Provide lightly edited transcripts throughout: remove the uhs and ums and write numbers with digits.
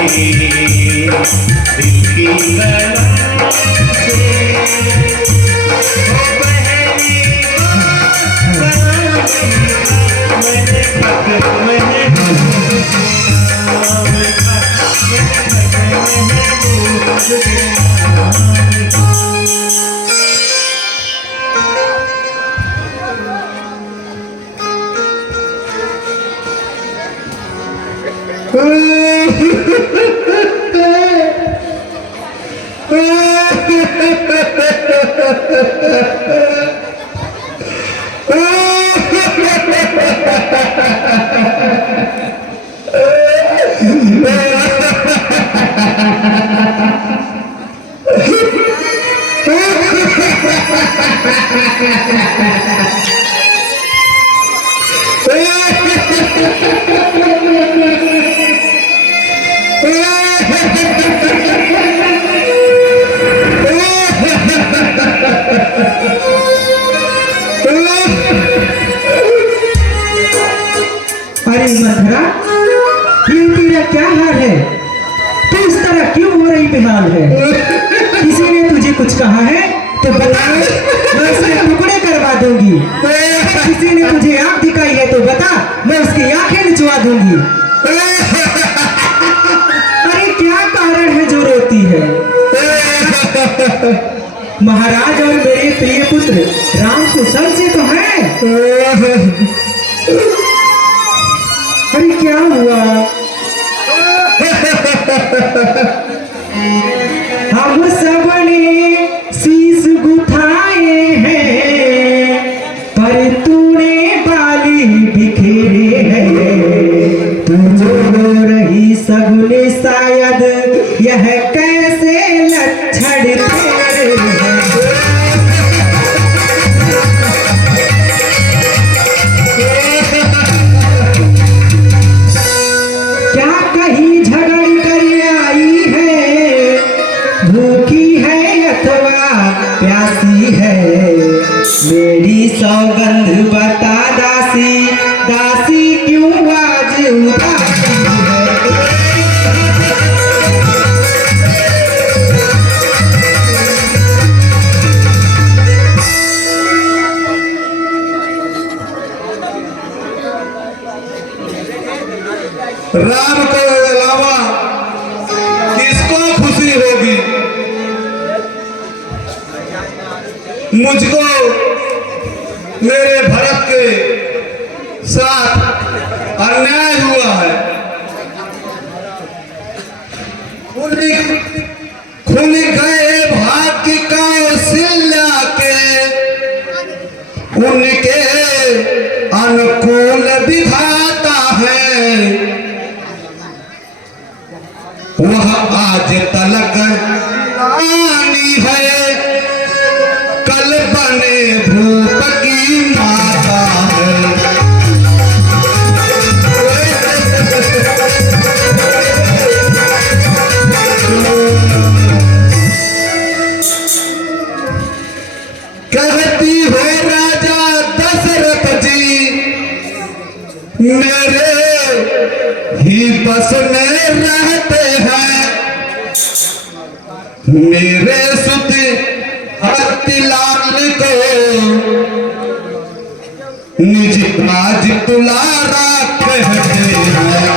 दिल की गला से अरे मथुरा, ये तेरा क्या हाल है? तू इस तरह क्यों हो रही बेहाल है? किसी ने तुझे कुछ कहा है तो बता, मैं उसके टुकड़े करवा दूंगी। किसी ने तुझे आंख दिखाई है तो बता, मैं उसकी आंखें निचवा दूंगी। अरे क्या कारण है जो रोती है? महाराज और मेरे प्रिय पुत्र राम कुशल से तो है। अरे क्या हुआ? हम सबने शीश गुथाए हैं, पर तूने बाली बिखेरे हैं। तू जो रो रही सगुने, शायद यह कैसे लक्षण तेरे हैं। क्या कहीं झगड़ कर आई है, भूखी है अथवा प्यासी है? मेरी सौगंध बता दासी, दासी क्यों आज उदासी है? राम के अलावा किसको खुशी होगी? मुझको मेरे भरत के साथ अन्याय हुआ है। खुल गए भाग्य कौशल्या के, उनके अनुकूल विधाता है। वह आज तलक रानी है, कल बने भूप की माता है। कहती हो राजा दशरथ जी, मेरे ही बस में रहते हैं। मेरे सुत हत्तिलाल को निज राज दुलारा कहते हैं।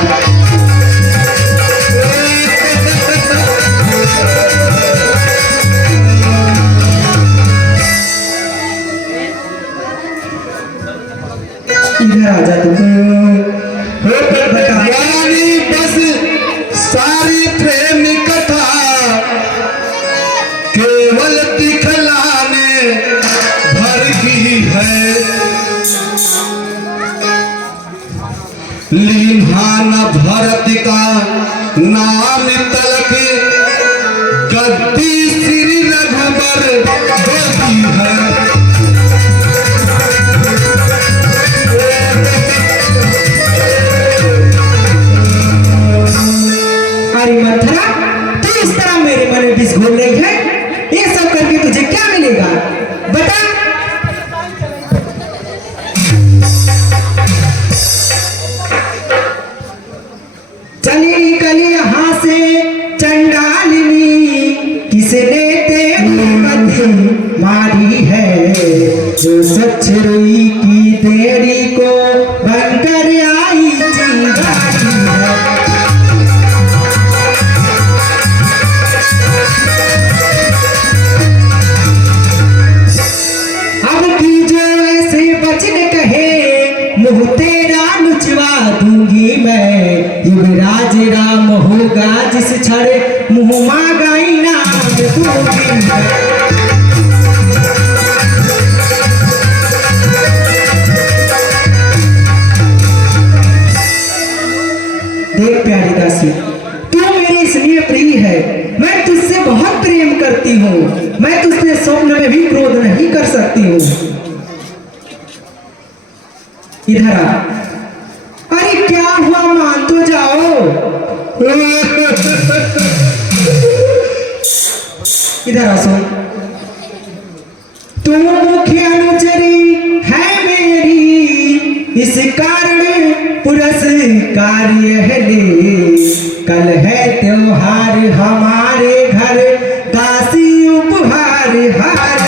इधर आजा तुम। यानी बस सारी प्रेम कथा केवल दिखलाने भर की है। लीहान भरत का नाम तलक, गद्दी श्री रघुबर देती है। अरे मथुरा, तू इस तरह मेरे मन में बीज घोल रही है। ये सब करके तुझे क्या मिलेगा बता? चली निकली यहाँ से युवराज राम होगा जिस छड़े मुँह मांगाई नाम दूंगी। देख प्यारी दासी, तू मेरी इसलिए प्रिय है, मैं तुझसे बहुत प्रेम करती हूँ, मैं तुझसे स्वप्न में भी क्रोध नहीं कर सकती हूँ। इधर आ। अरे क्या हुआ, मान तो जाओ। इधर आ सुन। तू मुख्य अनुचरी है मेरी, इस कारण पुरस्कार यह ले। कल है त्योहार हमारे घर, दासी उपहार हार।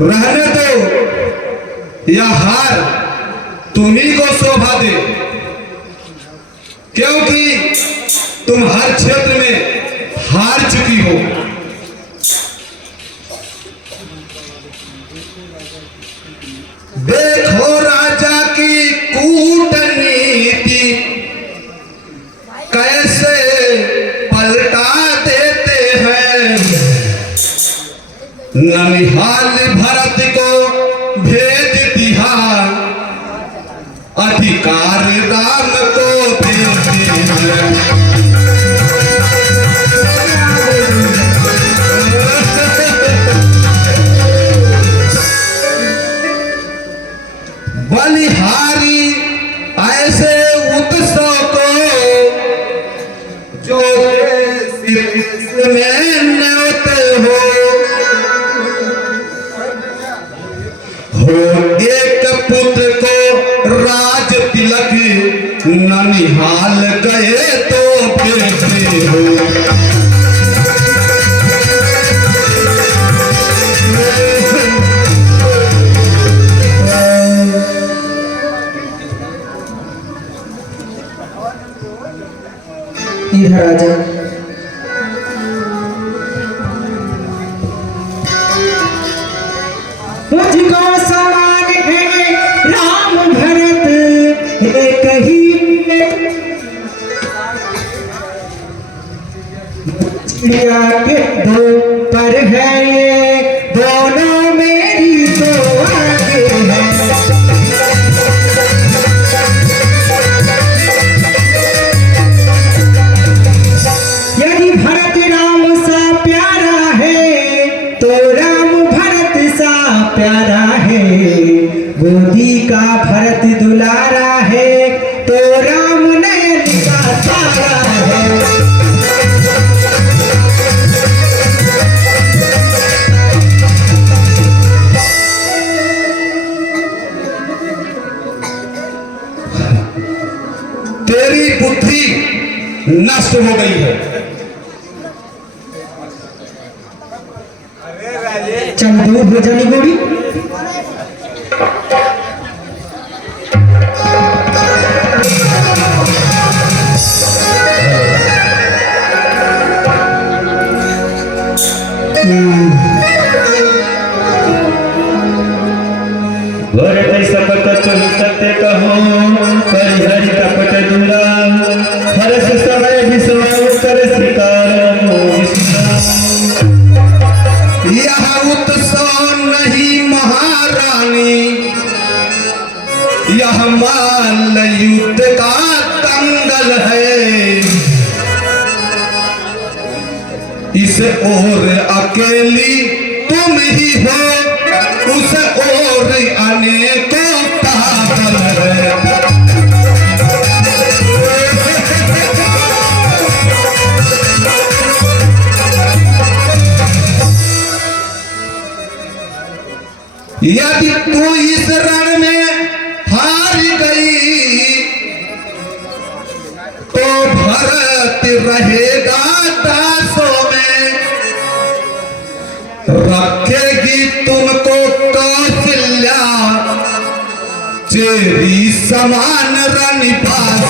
रहने दो, यह हार तुम्ही को शोभा दे, क्योंकि तुम हर क्षेत्र में हार चुकी हो। देखो राजा की कूटनीति कैसे पलटा देते हैं। ननिहाल भरत को भेज दिया, अधिकार राम को देते हैं। बलिहारी ऐसे उत्सव को जो में न्योते हो एक पुत्र को राज तिलक ननिहाल गए तो बेटे हो। इधर आ जा। मुझको समान है राम भरत एक ही, चिड़िया के दो पर है ये, दोनों मेरी तो आगे है। यदि भरत राम सा प्यारा है तो राम भरत सा प्यारा है। गोदी का भरत दुलारा है तो राम नयन का तारा है। तेरी बुद्धि नष्ट हो गई है। चल दूर हो जानी गोरी। भरत सपत तुम सत्य कहो, परिहरि कपट दूरा। हर्ष समय विस्मय कर स्वीकार यह उत्सव नहीं महारानी, यह माल युद्ध का दंगल है। इस ओर अकेली तुम ही हो, उस ओर अनेकों पागल है। यदि तू इस रण में हार गई तो भरत रहेगा दासों में। रखेगी तुमको कौशल्या, चेरी समान रनिपास।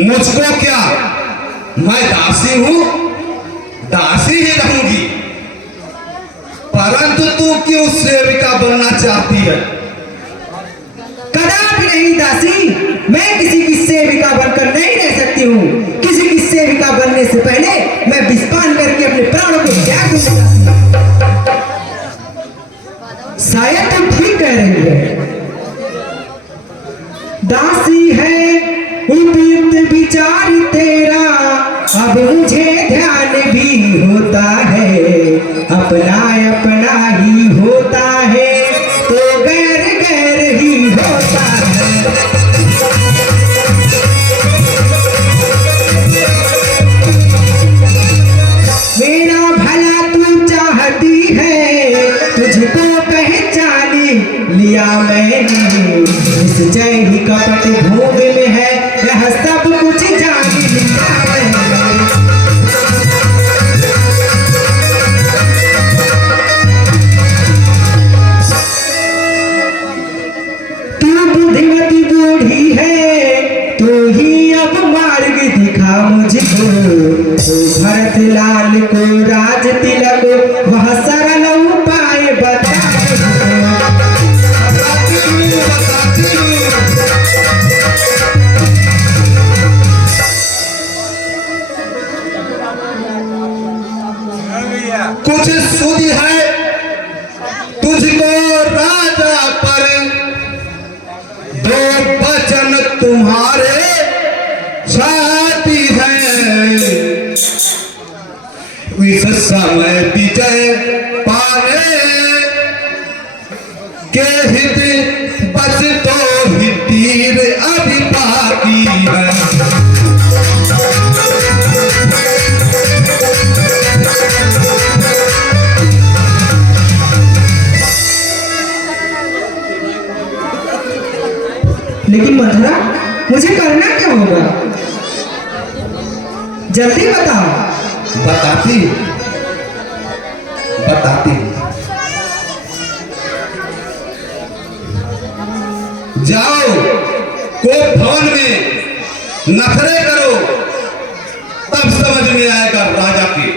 मुझको क्या, मैं दासी हूं, दासी ही रहूंगी। परंतु तू क्यों सेविका बनना चाहती है? कदापि नहीं दासी, मैं किसी की सेविका बनकर नहीं रह सकती हूँ। किसी की सेविका बनने से पहले मैं विषपान करके अपने प्राणों को त्याग दूंगा। शायद तुम ठीक कह रही है। दासी है उपयुक्त विचार तेरा, अब मुझे ध्यान भी होता है। अपना अपना ही होता है तो गैर गैर ही होता है। मेरा भला तू चाहती है, तुझको पहचान लिया मैंने। इस जय ही कपट भूमि में है, यह सब कुछ जान लिया मैंने। तू बुद्धिमती बूढ़ी है, तू ही अब मार्ग दिखा मुझको। भरत लाल को राज तिलक वह सरल उपाय बता। कुछ सुधी है तुझको राजा पर, दो वचन तुम्हारे छाती है। इस समय विजय पाने के हित बस तो ही तीर अभी बाकी है। लेकिन मथुरा, मुझे करना क्या होगा? जल्दी बताओ। बताती बताती जाओ, को भवन में नखरे करो, तब समझ में आएगा राजा की।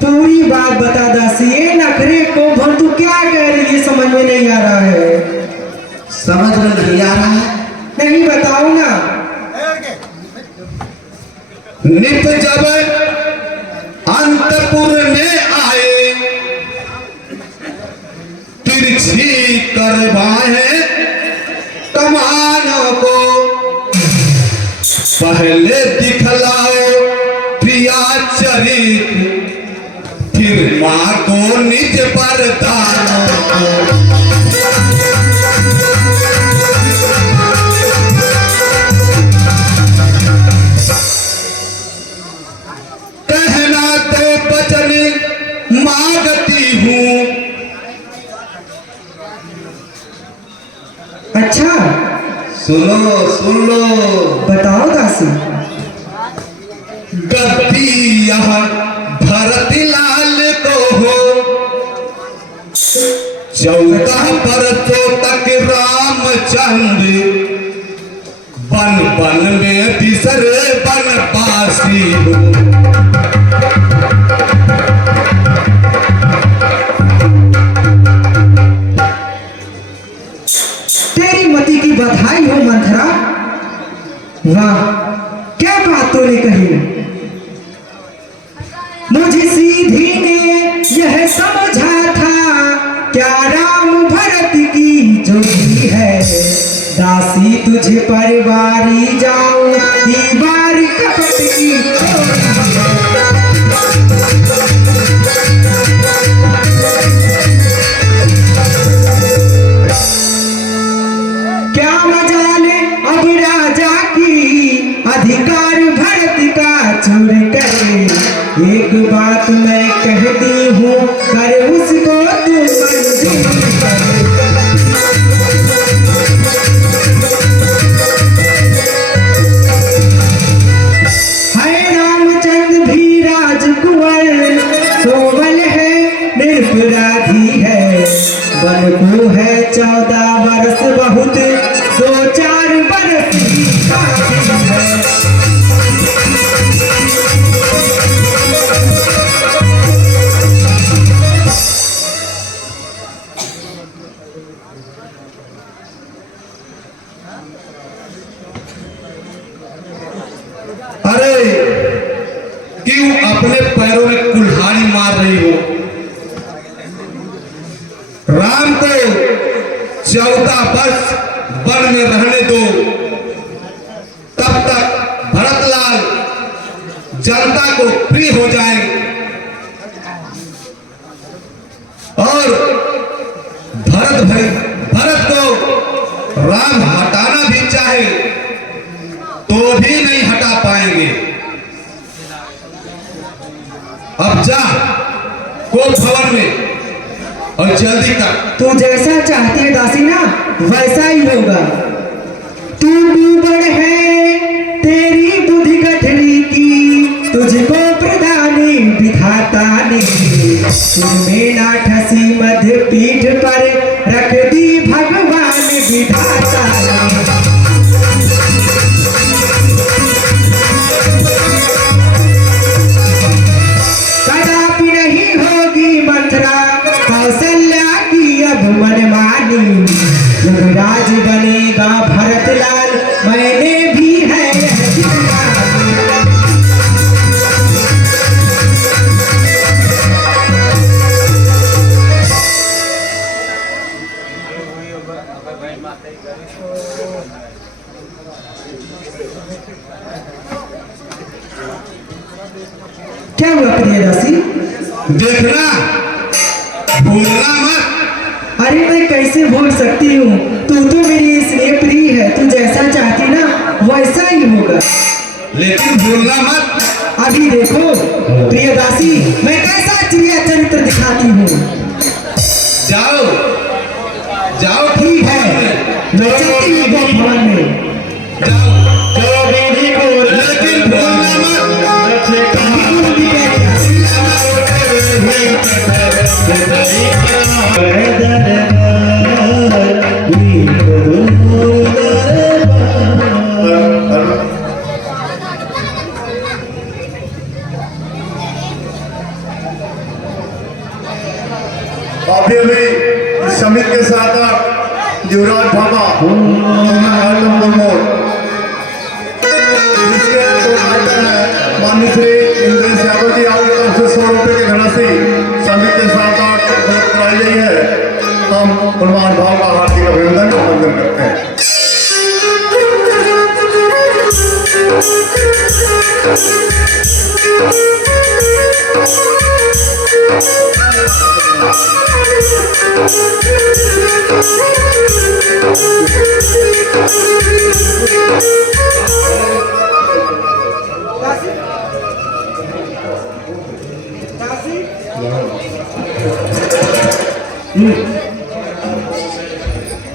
पूरी बात बता दासी। ये नखरे को भवन तू क्या कह रही है, समझ में नहीं आ रहा है। समझ में नहीं आ रहा है? नहीं, बताओ ना। नित जब अंतपुर में आए, तिरछी करवाए कमानों को। पहले दिखलाओ प्रिया चरित, फिर माँ को निज वरदानों को। मांगती हूँ। अच्छा, सुनो सुन लो, बताओ दासी। गद्दी यह भरत लाल को हो, चौदह बरसों तक रामचंद्र बन बन में बिसरे बनवासी हो। तेरी मति की बधाई हो मंथरा। वाह, क्या बात तूने कही। मुझे सीधी ने यह समझा था, क्या राम भरत की जोड़ी है। दासी तुझे परिवारी जाऊं, दीवार कपट की क्या मजाले अब राजा की, अधिकार भरत का चुर करे। एक बात मैं कहती हूँ, कर उसको तू मंजूर कर। है रामचंद्र भी राजकुंवर, सोवल है निरपराधी है। बन को है 14 वर्ष बहुत 2-4 बरस की शादी है। अरे क्यों अपने पैरों में कुल्हाड़ी मार रही हो? राम को 14 वर्ष वन में रहने दो, तब तक भरतलाल जनता को फ्री हो जाए और भरत को राम हटाना भी चाहे तो भी नहीं हटा पाएंगे। अब जा कोप भवन में और जल्दी कर। तू जैसा चाहती है दासी ना वैसा ही होगा। तू डूबड़ है तेरी बुद्धि गठरी की, तुझको प्रदानी विधाता ने तुम्हें ना ठसी मध्य पीठ पर रख दी भगवान विधाता ने। कदापि नहीं होगी मंथरा कौशल्या की अब मनमानी, युवराज बनेगा भरतलाल मैंने भी है यह जिम्मेदारी। क्या हुआ प्रियदासी? देखना, भूलना मत। अरे मैं कैसे भूल सकती हूँ, तू तो मेरी इसलिए प्रिय है, तू जैसा चाहती ना वैसा ही होगा। लेकिन भूलना मत। अभी देखो प्रियदासी मैं कैसा चिड़िया चरित्र दिखाती हूँ। जाओ जाओ, ठीक है मैं चलती हूँ गोप भवन में। जाओ, लेकिन भूलना मत। कभी भूल भी गए। अभी समित के साथ युवराज बाबा इसके तो आइटम है माननीय श्री इंद्रेश यादव जी आपकी तरफ से 100 रुपए की धनराशि समित के साथ कराई गई है। हम प्रमाण भाव का हार्दिक अभिनंदन करते हैं।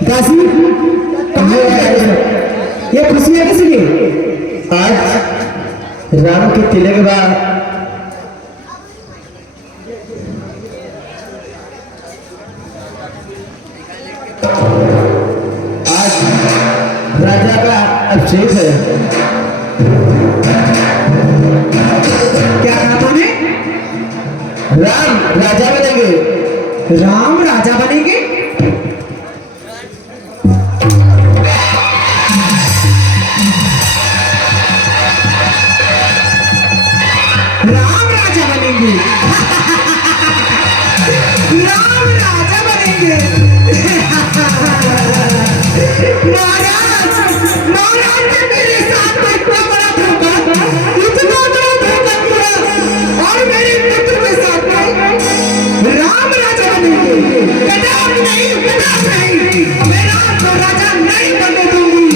दासी कहाँ ये खुशियाँ किस लिए? आज राम के तिलक के बाद आज राजा का अभिषेक है। क्या कहा तूने? राम राजा बनेंगे। राम राजा बनेंगे? राम राजा बनेंगे। राम राजा बनेंगे। महाराज महाराज ने मेरे साथ में इतना बड़ा धोखा, इतना बड़ा धोखा किया और मेरे पुत्र के साथ में राम राजा बनेंगे। कदापि नहीं, कदापि नहीं, मैं राम को राजा नहीं बनने दूंगी।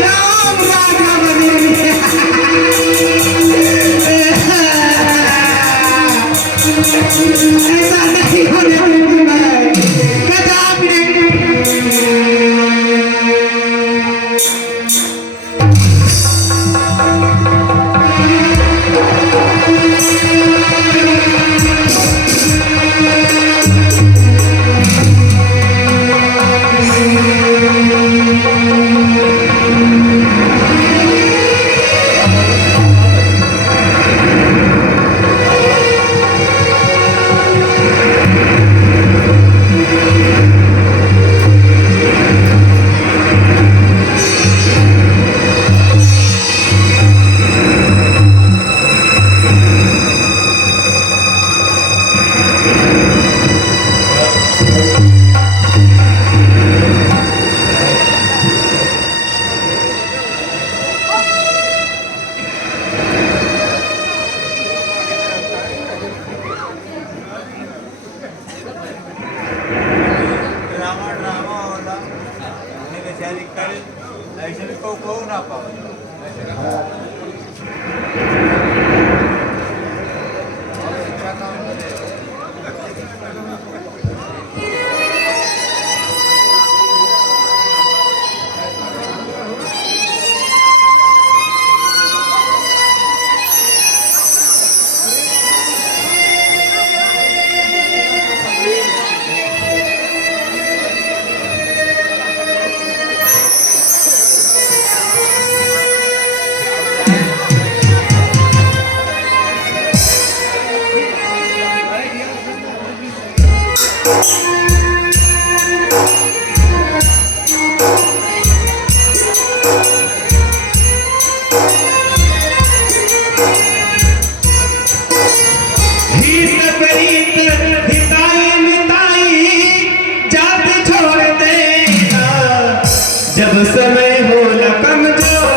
राम राजा बनेंगे। ऐसा नहीं होने दूंगी मैं, कदापि नहीं। जब समय हो न कमजोर,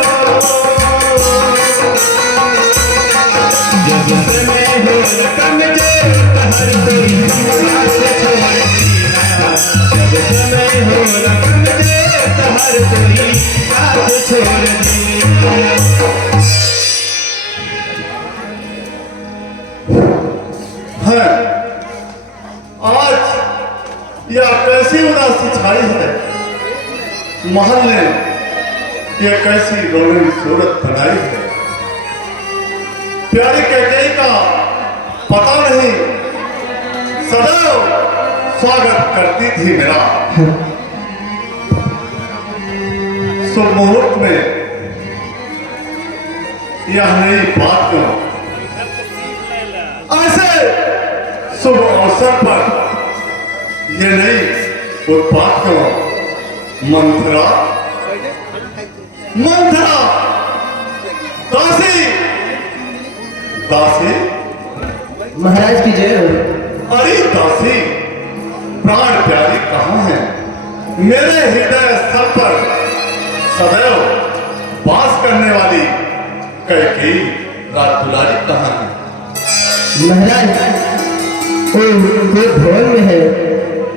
जब समय हो न कमजोर, हर कोई साथ छोड़ देना। जब समय हो न कमजोर, हर कोई साथ छोड़ देना। है आज यह कैसी उदासी छाई है महल ने, यह कैसी रोनी सूरत बनाई है। प्यारी कैकेयी का पता नहीं सदैव स्वागत करती थी मेरा। शुभ मुहूर्त में यह नई बात क्यों, ऐसे शुभ अवसर पर यह नई उत्पात क्यों। मंथरा, मंथरा, दासी, दासी, महाराज की जय हो। अरे दासी, प्राण प्यारी कहाँ है? मेरे हृदय स्थल पर सदैव वास करने वाली कैकेयी रात दुलारी कहाँ है? महाराज वो भवन में है।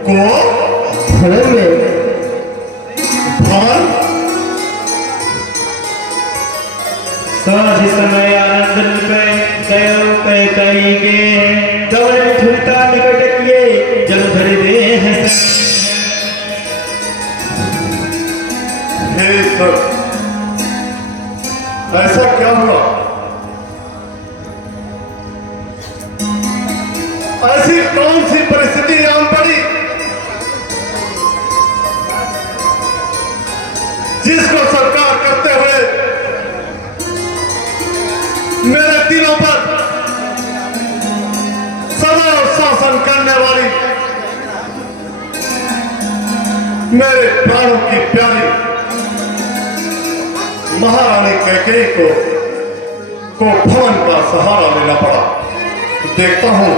भवन में साझ समय आनंद पे कयो कई गे कवन झुलता निकट किए जल धर दे हैं। हे सर, ऐसा क्या हुआ? ऐसी कौन सी परिस्थिति आन पड़ी जिसको सरकार करते हुए मेरे दिलों पर सदैव शासन करने वाली मेरे प्राणों की प्यारी महारानी कैकेयी को भवन का सहारा लेना पड़ा। देखता हूं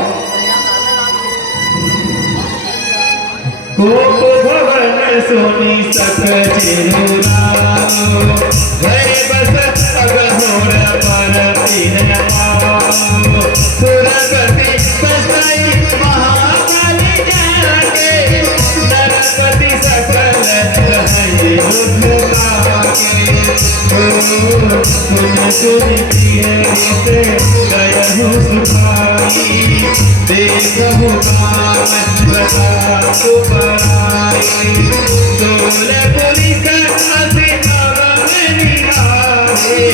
को भवन सोनी सक बस अगहोर पर तीन सुरपति बसाई महाकाली जाके नरपति सकल सुन से गयहु सुखाई देखहु काम प्रताप बड़ाई सोल पुलिस असी भवन निहारे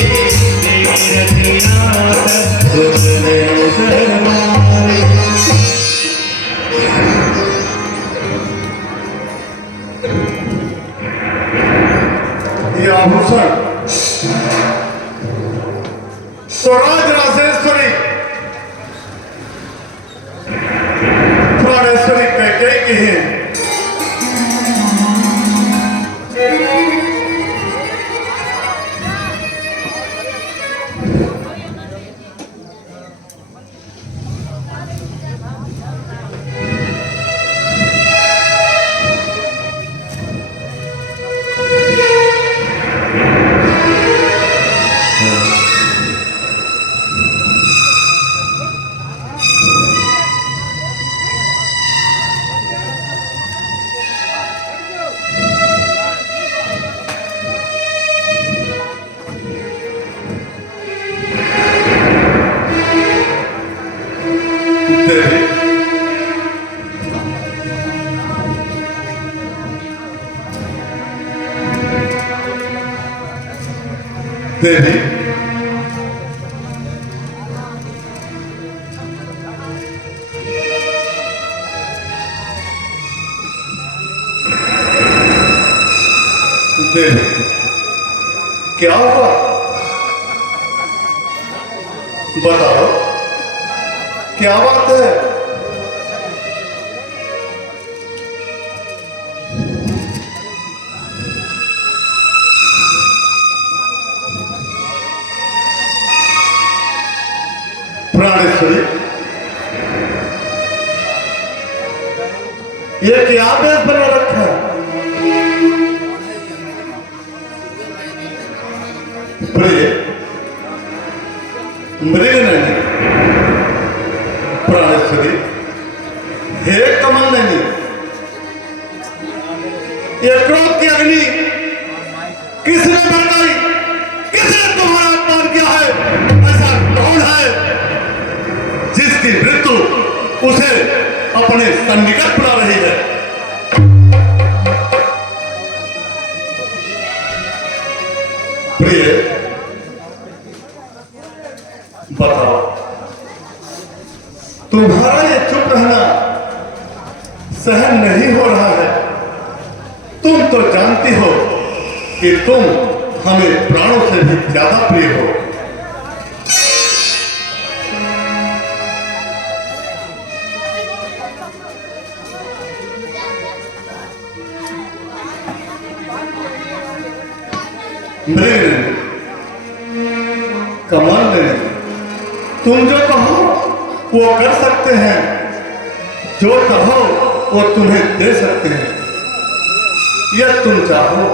तीरथनाथ सुन शरमारे। ये आभूषण स्वराज राजेश्वरी प्राणेश्वरी कैकेयी की है। देवी, देवी, क्या हुआ? बताओ, क्या बात है? प्राणेश्वरी, ये क्या बेस बना रखा है? प्रिय मृगनयनी, प्राणेश्वरी, हे कमलनयनी, ये क्रोध की अग्नि किसने भड़काई? किसने तुम्हारा अपमान किया है? ऐसा कौन है जिसकी मृत्यु उसे अपने सन्निकट बुला रही है? प्रिय, बताओ, तुम्हारा ये चुप रहना सहन नहीं हो रहा है। तुम तो जानती हो कि तुम हमें प्राणों से भी ज्यादा प्रिय हो। मृगनयनी, कमलनयनी, तुम जो कहो वो कर सकते हैं, जो कहो वो तुम्हें दे सकते हैं। यदि तुम चाहो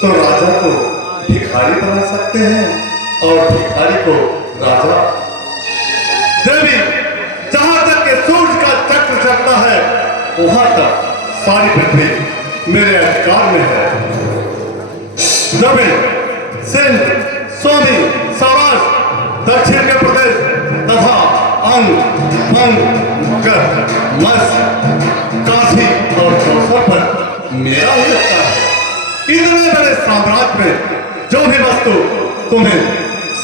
तो राजा को भिखारी बना सकते हैं और भिखारी को राजा। देवी, जहां तक के सूर्य का चक्र चलता है वहां तक सारी पृथ्वी मेरे अधिकार में है। द्रविड़, सिंध, सोनी, सौराष्ट्र, दक्षिण के प्रदेश तथा अंग, भंग, मगध, मत्स्य, काशी और कौशल पर मेरा ही लगता है। इतने बड़े साम्राज्य में जो भी वस्तु तुम्हें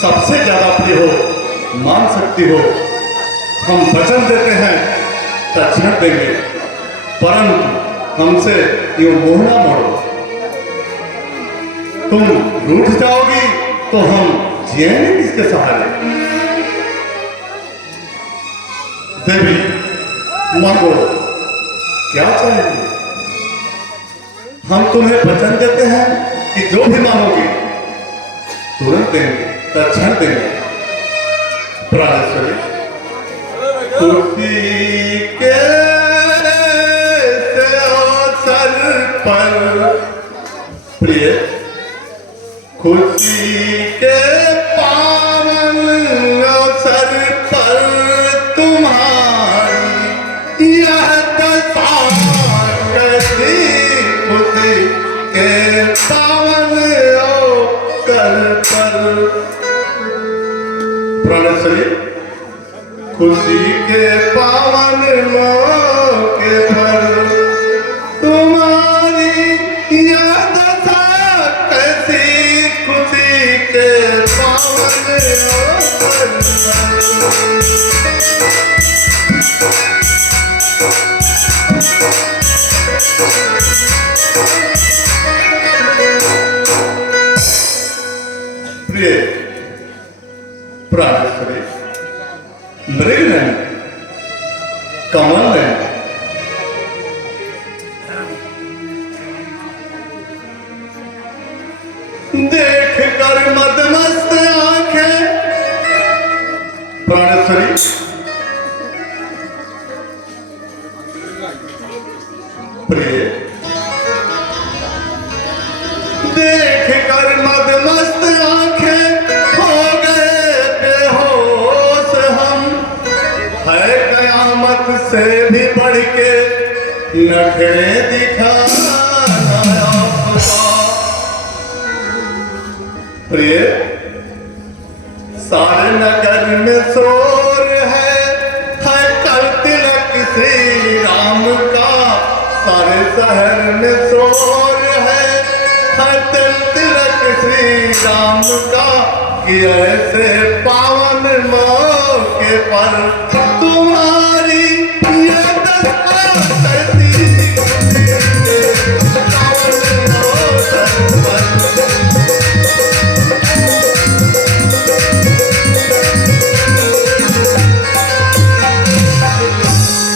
सबसे ज्यादा प्रिय हो मान सकती हो। हम वचन देते हैं दक्षिण देंगे, परंतु हमसे यूं मुंह ना मोड़ो। तुम रूठ जाओगी तो हम जिएंगे किसके सहारे? देवी, मांगो, क्या चाहिए? हम तुम्हें वचन देते हैं कि जो भी मांगोगी तुरंत देंगे, तत्क्षण देंगे। प्राणेश्वरी, खुशी के से अवसर पर, प्रिय, खुशी के पावन अवसर पर तुम्हारी यह दशा कैसी? खुशी के पावन अवसर पर, प्राणेश्वरी, खुशी के पावन मौके पर तुम्हारी यह दशा कैसी? खुशी के पावन अवसर पर। प्रिय प्राणेश्वरी, मृगनयनी, कमलनयनी, देख कर मदमस्त आंखें, प्राणेश्वरी, प्रिय, देख कर मदमस्त आंखें हो गए बेहोश हम। है कयामत से भी बढ़ के नखरे दिखाना आपका। प्रिय, सारे नगर में शोर है कल तिलक श्री राम का। सारे शहर में शोर है तिलक श्री राम का। कि ऐसे पावन मौके पर तुम्हारी ये दशा कैसी पावन मौके पर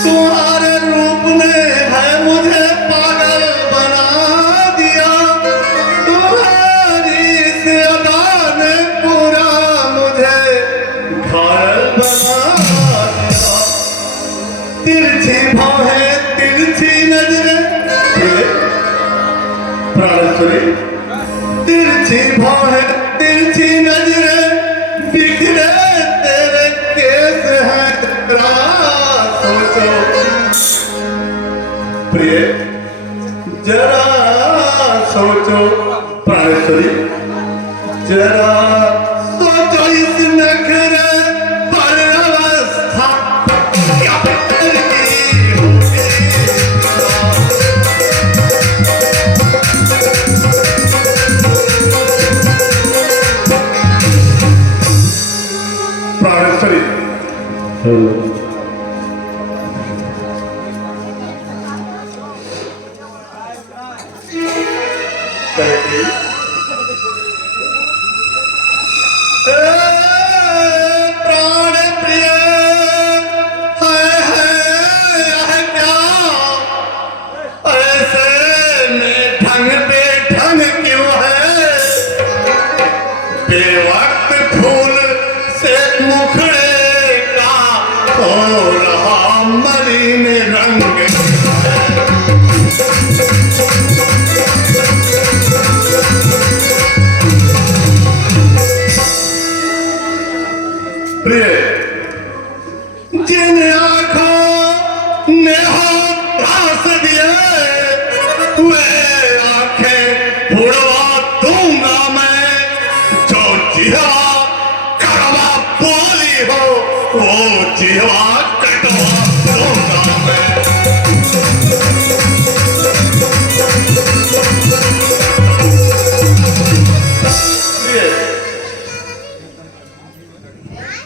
तुम्हारे रूप ने है मुझे पागल बना दिया, तुम्हारी इस अदा ने पूरा मुझे घायल बना दिया। तिरछी बाहें तिरछी नजरें प्राणेश्वरी, तिरछी बाहें तिरछी नजरें बिखरे तेरे केस हैं सोचो प्रिय जरा सोचो प्राणेश्वरी, जरा सोचो इस नखरे पर अवस्था क्या करती होगी। प्राणेश्वरी प्राण प्रिय है क्या ऐसे में ढंग बेढंग क्यों है, बेवक्त फूल से मुखड़े का हो रहा मलिन रंग। प्रिय जिन आंखों ने हाथ दिए वे आंखें उड़वा दूंगा मैं, जो जिहवा कड़वा बोली हो वो जिहवा कटवा दूंगा मैं।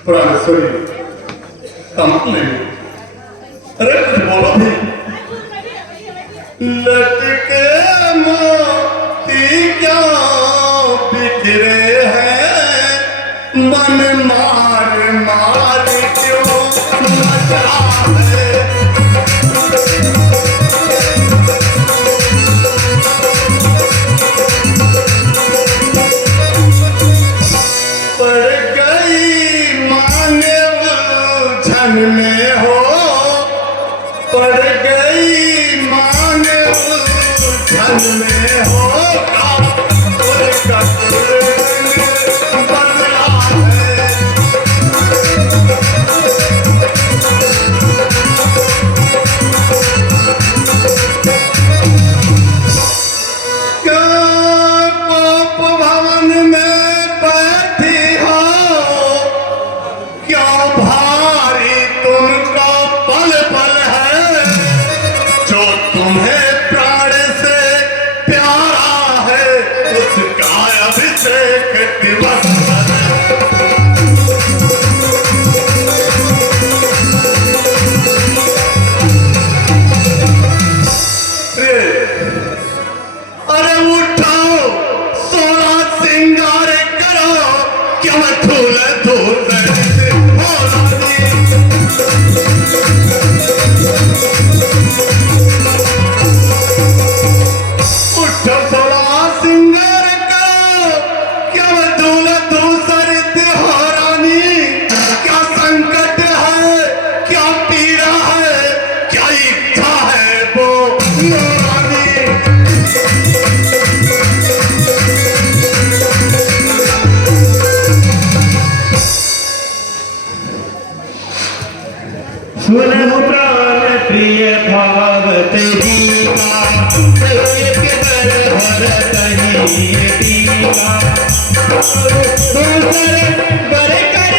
प्राणेश्वरी कंपनी अरे कुछ बोलो भी। लटके मोती क्या बिखरे हैं, मन मार मार क्यों मचा है। पड़ गई मांगे उलझन में हो, पड़ गई मांगे उलझन में हो, उसका बदला है। क्या कोप भवन में बैठी हो, क्या भारी तुमका पल पल है, जो तुम्हें प्राण से प्यारा है उसका अभिषेक दिवस है। अरे उठाओ सोना सिंगार करो, क्या मैं धूल धूल उठो सोना सिंगार करो, क्या मैं धूल धूसरित हो रानी। क्या संकट है, क्या पीड़ा है, क्या इच्छा है वो रानी। सुनो प्राण प्रिय भाव तेरी का, एक बर भर कहीं टीका, दूसरे बर कर